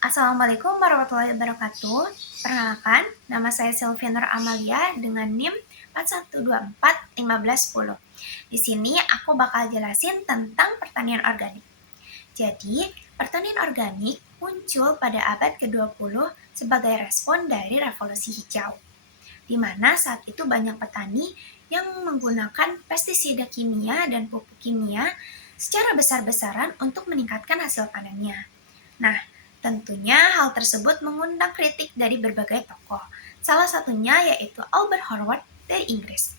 Assalamualaikum warahmatullahi wabarakatuh. Perkenalkan, nama saya Sylvia Nur Amalia dengan NIM 41241510. Di sini aku bakal jelasin tentang pertanian organik. Jadi, pertanian organik muncul pada abad ke-20 sebagai respon dari revolusi hijau, di mana saat itu banyak petani yang menggunakan pestisida kimia dan pupuk kimia secara besar-besaran untuk meningkatkan hasil panennya. Nah, tentunya hal tersebut mengundang kritik dari berbagai tokoh. Salah satunya yaitu Albert Horwath dari Inggris.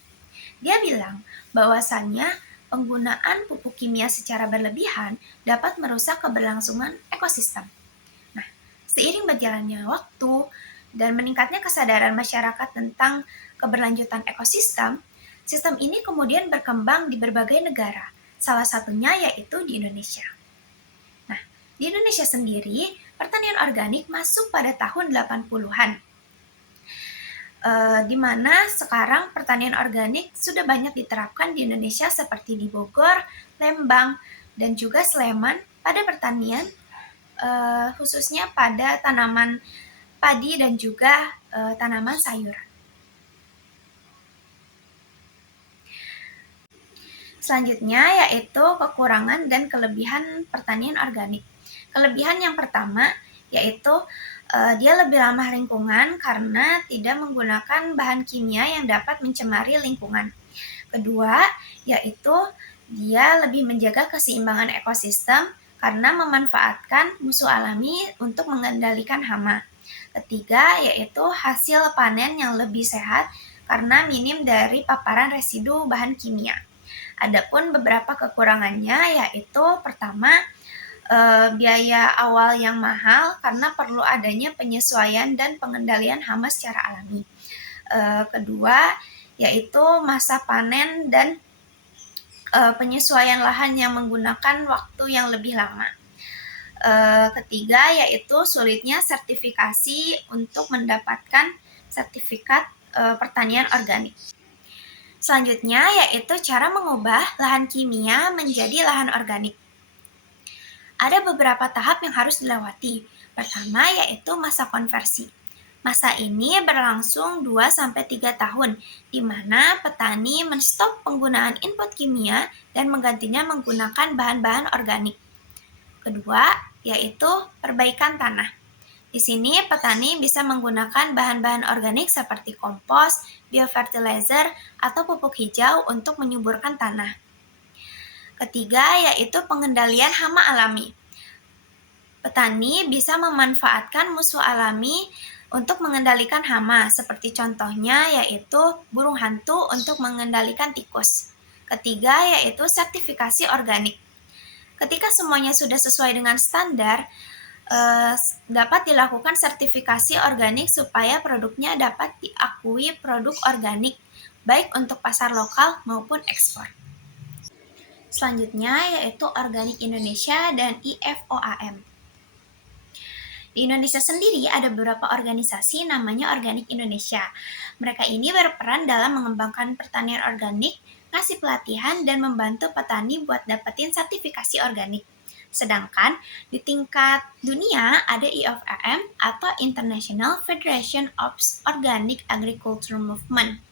Dia bilang bahwasannya penggunaan pupuk kimia secara berlebihan dapat merusak keberlangsungan ekosistem. Nah, seiring berjalannya waktu dan meningkatnya kesadaran masyarakat tentang keberlanjutan ekosistem, sistem ini kemudian berkembang di berbagai negara, salah satunya yaitu di Indonesia. Nah, di Indonesia sendiri, pertanian organik masuk pada tahun 80-an, di mana sekarang pertanian organik sudah banyak diterapkan di Indonesia seperti di Bogor, Lembang, dan juga Sleman pada pertanian, khususnya pada tanaman padi dan juga tanaman sayuran. Selanjutnya yaitu kekurangan dan kelebihan pertanian organik. Kelebihan yang pertama yaitu dia lebih ramah lingkungan karena tidak menggunakan bahan kimia yang dapat mencemari lingkungan. Kedua, yaitu dia lebih menjaga keseimbangan ekosistem karena memanfaatkan musuh alami untuk mengendalikan hama. Ketiga, yaitu hasil panen yang lebih sehat karena minim dari paparan residu bahan kimia. Adapun beberapa kekurangannya yaitu pertama, biaya awal yang mahal karena perlu adanya penyesuaian dan pengendalian hama secara alami. Kedua, yaitu masa panen dan penyesuaian lahan yang menggunakan waktu yang lebih lama. Ketiga, yaitu sulitnya sertifikasi untuk mendapatkan sertifikat pertanian organik. Selanjutnya, yaitu cara mengubah lahan kimia menjadi lahan organik. Ada beberapa tahap yang harus dilewati. Pertama, yaitu masa konversi. Masa ini berlangsung 2-3 tahun, di mana petani menstop penggunaan input kimia dan menggantinya menggunakan bahan-bahan organik. Kedua, yaitu perbaikan tanah. Di sini petani bisa menggunakan bahan-bahan organik seperti kompos, biofertilizer, atau pupuk hijau untuk menyuburkan tanah. Ketiga, yaitu pengendalian hama alami. Petani bisa memanfaatkan musuh alami untuk mengendalikan hama, seperti contohnya yaitu burung hantu untuk mengendalikan tikus. Ketiga, yaitu sertifikasi organik. Ketika semuanya sudah sesuai dengan standar, dapat dilakukan sertifikasi organik supaya produknya dapat diakui produk organik, baik untuk pasar lokal maupun ekspor. Selanjutnya yaitu Organik Indonesia dan IFOAM. Di Indonesia sendiri ada beberapa organisasi namanya Organik Indonesia. Mereka ini berperan dalam mengembangkan pertanian organik, ngasih pelatihan, dan membantu petani buat dapetin sertifikasi organik. Sedangkan di tingkat dunia ada IFOAM atau International Federation of Organic Agriculture Movement.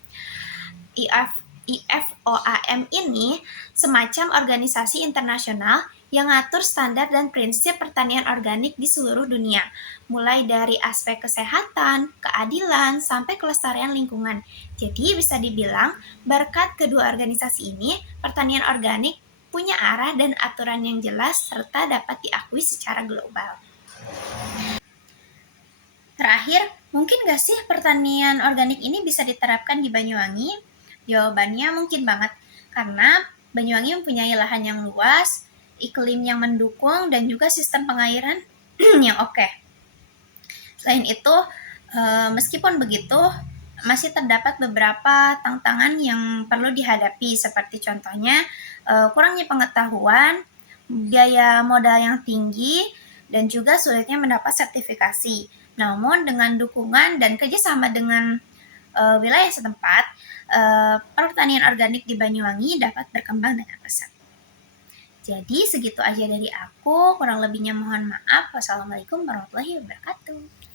IFOAM ini semacam organisasi internasional yang ngatur standar dan prinsip pertanian organik di seluruh dunia, mulai dari aspek kesehatan, keadilan, sampai kelestarian lingkungan. Jadi bisa dibilang berkat kedua organisasi ini, pertanian organik punya arah dan aturan yang jelas serta dapat diakui secara global. Terakhir, mungkin nggak sih pertanian organik ini bisa diterapkan di Banyuwangi? Jawabannya mungkin banget, karena Banyuwangi mempunyai lahan yang luas, iklim yang mendukung, dan juga sistem pengairan yang oke. Selain itu, meskipun begitu, masih terdapat beberapa tantangan yang perlu dihadapi, seperti contohnya kurangnya pengetahuan, biaya modal yang tinggi, dan juga sulitnya mendapat sertifikasi. Namun dengan dukungan dan kerjasama dengan wilayah setempat, pertanian organik di Banyuwangi dapat berkembang dengan pesat. Jadi segitu aja dari aku, kurang lebihnya mohon maaf. Wassalamualaikum warahmatullahi wabarakatuh.